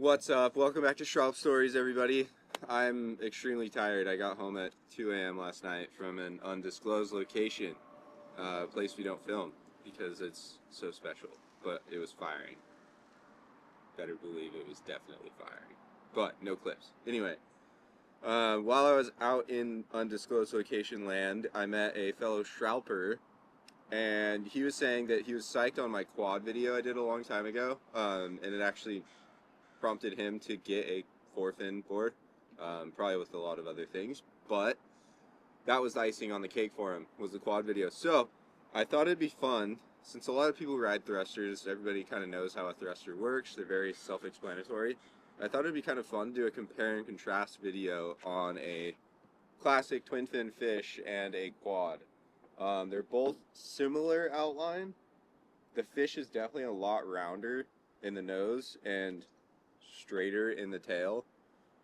What's up? Welcome back to Shroud Stories, everybody. I'm extremely tired. I got home at 2 a.m. last night from an undisclosed location, a place we don't film because it's so special, but it was firing. Better believe it was definitely firing, but no clips. Anyway, while I was out in undisclosed location land, I met a fellow Shrouper, and he was saying that he was psyched on my quad video I did a long time ago, and it actually prompted him to get a 4-fin board, probably with a lot of other things, but that was the icing on the cake for him, was the quad video. So I thought it'd be fun, since a lot of people ride thrusters, everybody kind of knows how a thruster works, they're very self-explanatory. I thought it'd be kind of fun to do a compare and contrast video on a classic twin fin fish and a quad. They're both similar outline. The fish is definitely a lot rounder in the nose and straighter in the tail,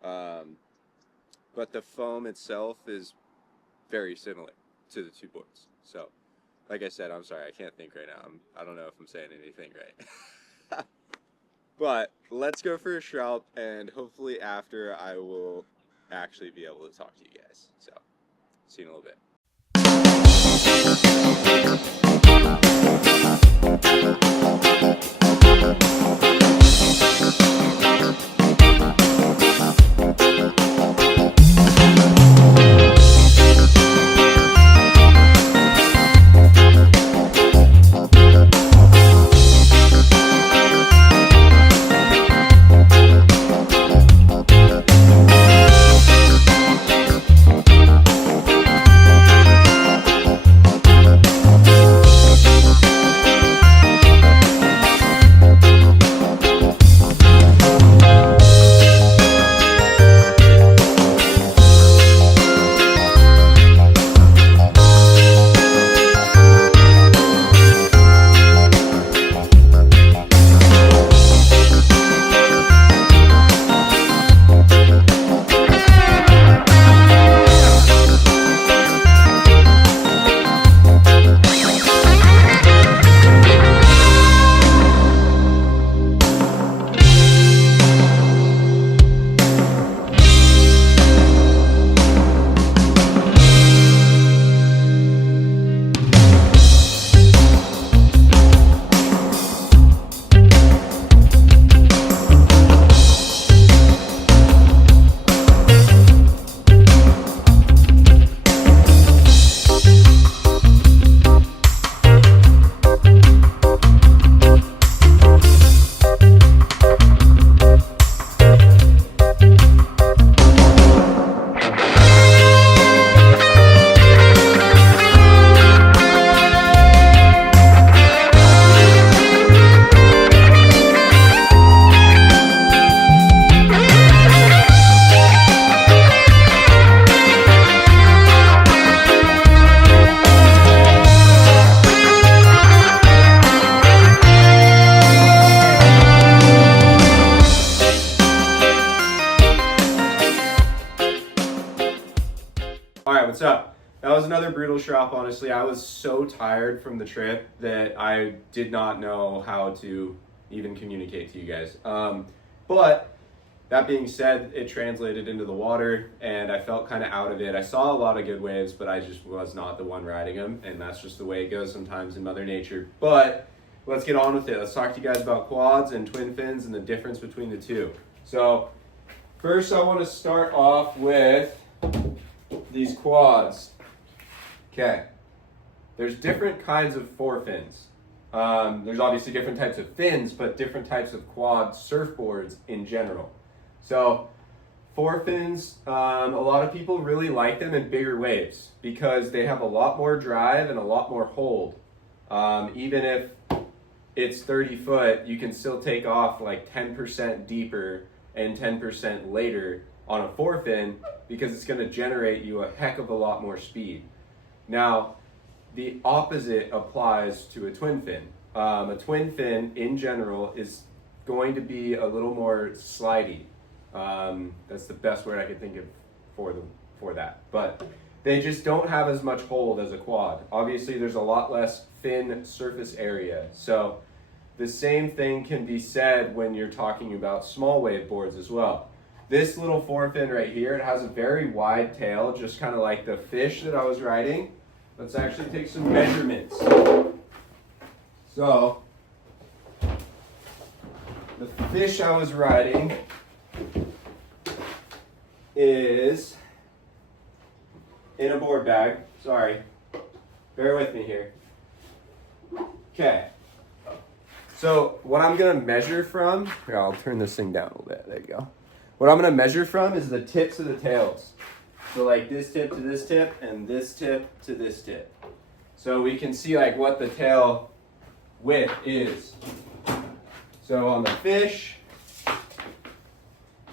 but the foam itself is very similar to the two boards. So like I said, I'm sorry, I can't think right now. I don't know if I'm saying anything right. But let's go for a shroud, and hopefully after I will actually be able to talk to you guys. So see you in a little bit. Alright, what's up? That was another brutal shroud, honestly. I was so tired from the trip that I did not know how to even communicate to you guys. But that being said, it translated into the water and I felt kind of out of it. I saw a lot of good waves, but I just was not the one riding them, and that's just the way it goes sometimes in Mother Nature. But let's get on with it. Let's talk to you guys about quads and twin fins and the difference between the two. So first I want to start off with these quads. Okay, there's different kinds of 4-fins. There's obviously different types of fins, but different types of quad surfboards in general. So 4-fins, a lot of people really like them in bigger waves because they have a lot more drive and a lot more hold. Even if it's 30 foot, you can still take off like 10% deeper and 10% later on a 4-fin because it's going to generate you a heck of a lot more speed. Now, the opposite applies to a twin fin. A twin fin in general is going to be a little more slidey. That's the best word I could think of for that. But they just don't have as much hold as a quad. Obviously, there's a lot less fin surface area. So the same thing can be said when you're talking about small wave boards as well. This little forefin right here, it has a very wide tail, just kind of like the fish that I was riding. Let's actually take some measurements. So, the fish I was riding is in a board bag. Sorry, bear with me here. Okay. So what I'm gonna measure from, here, I'll turn this thing down a little bit, there you go. What I'm gonna measure from is the tips of the tails. So like this tip to this tip, and this tip to this tip. So we can see like what the tail width is. So on the fish,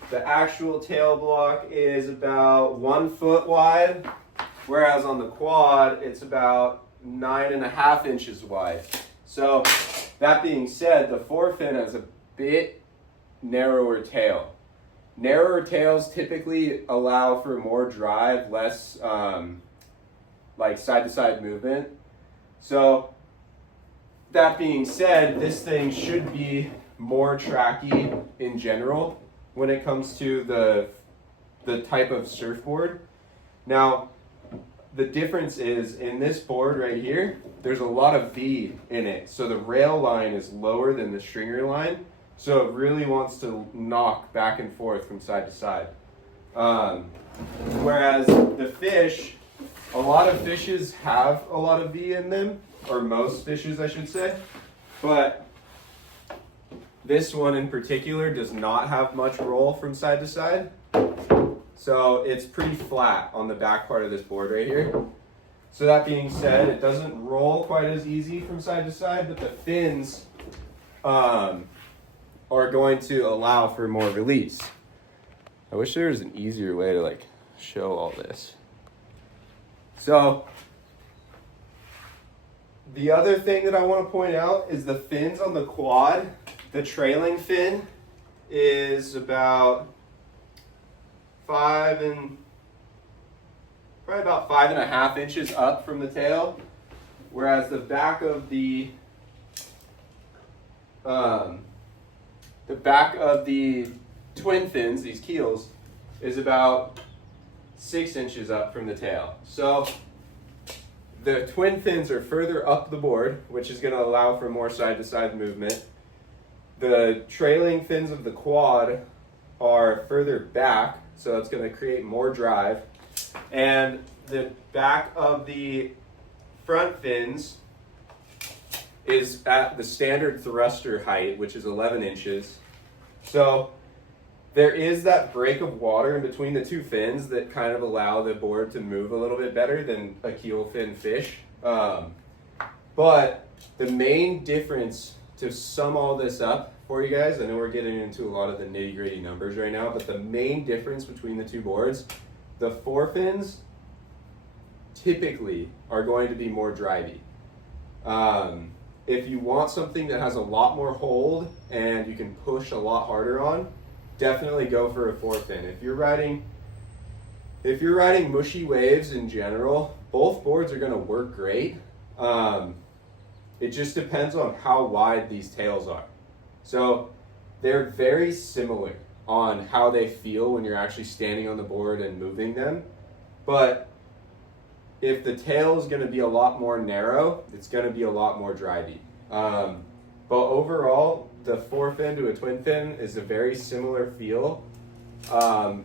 the actual tail block is about 1 foot wide, whereas on the quad, it's about 9.5 inches wide. So that being said, the forefin has a bit narrower tail. Narrower tails typically allow for more drive, less like side-to-side movement. So that being said, this thing should be more tracky in general when it comes to the type of surfboard. Now, the difference is in this board right here, there's a lot of V in it. So the rail line is lower than the stringer line. So it really wants to knock back and forth from side to side. Whereas the fish, a lot of fishes have a lot of V in them, or most fishes I should say. But this one in particular does not have much roll from side to side. So it's pretty flat on the back part of this board right here. So that being said, it doesn't roll quite as easy from side to side, but the fins are going to allow for more release. I wish there was an easier way to like show all this. So the other thing that I want to point out is the fins on the quad. The trailing fin is about probably about 5.5 inches up from the tail, whereas the back of the twin fins, these keels, is about 6 inches up from the tail. So the twin fins are further up the board, which is going to allow for more side-to-side movement. The trailing fins of the quad are further back, so it's going to create more drive. And the back of the front fins is at the standard thruster height, which is 11 inches. So there is that break of water in between the two fins that kind of allow the board to move a little bit better than a keel fin fish. But the main difference, to sum all this up for you guys, I know we're getting into a lot of the nitty-gritty numbers right now, but the main difference between the two boards, the forefins typically are going to be more drivey. If you want something that has a lot more hold and you can push a lot harder on, definitely go for a forefin. If you're riding mushy waves in general, both boards are going to work great. It just depends on how wide these tails are. So they're very similar on how they feel when you're actually standing on the board and moving them. But if the tail is going to be a lot more narrow, it's going to be a lot more drivey. But overall, the forefin to a twin fin is a very similar feel,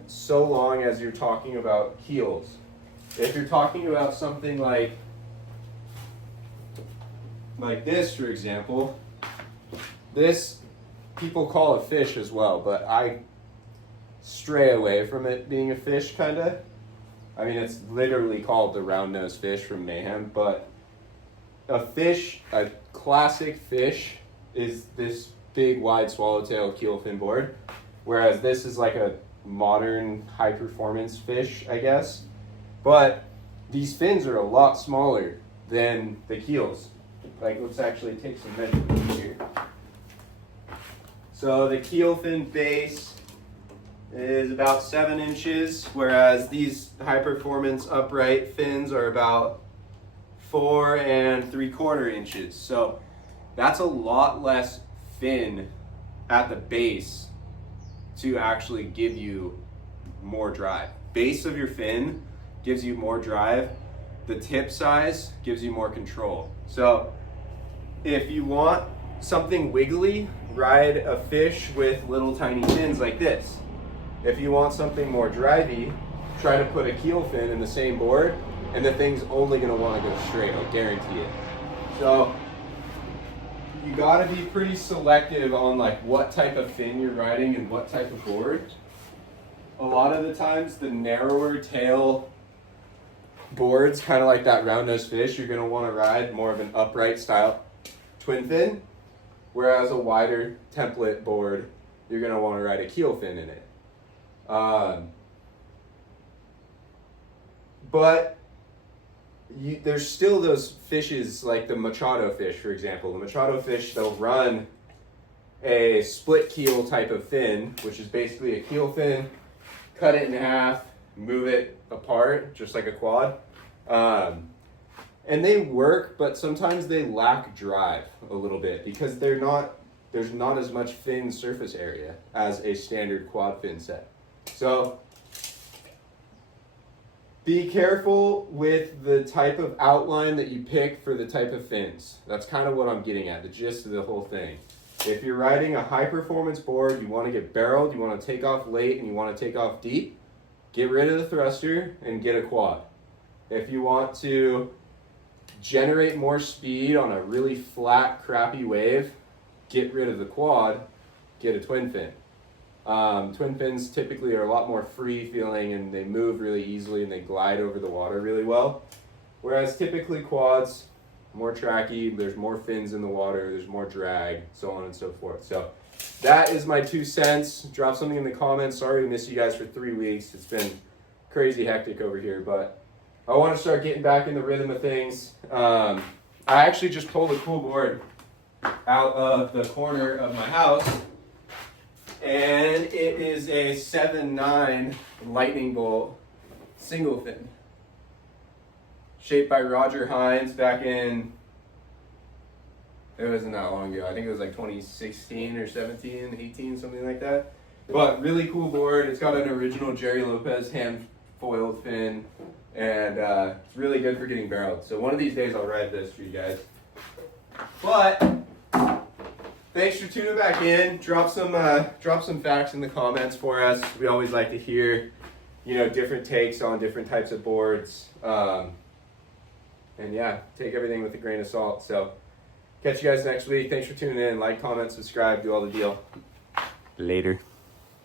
so long as you're talking about keels. If you're talking about something like this, for example, this people call a fish as well, but I stray away from it being a fish, kind of. I mean, it's literally called the round-nosed fish from Mayhem, but a fish, a classic fish, is this big, wide swallowtail keel fin board, whereas this is like a modern, high-performance fish, I guess. But these fins are a lot smaller than the keels. Like, let's actually take some measurements here. So the keel fin base is about 7 inches, whereas these high performance upright fins are about 4 3/4 inches. So that's a lot less fin at the base to actually give you more drive. Base of your fin gives you more drive. The tip size gives you more control. So if you want something wiggly, ride a fish with little tiny fins like this. If you want something more drivey, try to put a keel fin in the same board, and the thing's only gonna wanna go straight, I'll guarantee it. So you gotta be pretty selective on like what type of fin you're riding and what type of board. A lot of the times the narrower tail boards, kind of like that round-nosed fish, you're going to want to ride more of an upright style twin fin, whereas a wider template board, you're going to want to ride a keel fin in it. But there's still those fishes like the Machado fish, for example. The Machado fish, they'll run a split keel type of fin, which is basically a keel fin, cut it in half, move it apart, just like a quad. And they work, but sometimes they lack drive a little bit because there's not as much fin surface area as a standard quad fin set. So be careful with the type of outline that you pick for the type of fins. That's kind of what I'm getting at, the gist of the whole thing. If you're riding a high performance board, you want to get barreled, you want to take off late, and you want to take off deep, get rid of the thruster and get a quad. If you want to generate more speed on a really flat, crappy wave, get rid of the quad, get a twin fin. Twin fins typically are a lot more free feeling and they move really easily and they glide over the water really well. Whereas typically quads, more tracky, there's more fins in the water, there's more drag, so on and so forth. So that is my 2 cents. Drop something in the comments. Sorry we missed you guys for 3 weeks. It's been crazy hectic over here, but I want to start getting back in the rhythm of things. I actually just pulled a cool board out of the corner of my house, and it is a 7.9 lightning bolt single fin, shaped by Roger Hines back in, it wasn't that long ago. I think it was like 2016 or 17, 18, something like that. But really cool board. It's got an original Jerry Lopez hand foiled fin, and it's really good for getting barreled. So one of these days I'll ride this for you guys. But thanks for tuning back in. Drop some facts in the comments for us. We always like to hear, different takes on different types of boards. And yeah, take everything with a grain of salt. So catch you guys next week. Thanks for tuning in. Like, comment, subscribe, do all the deal. Later.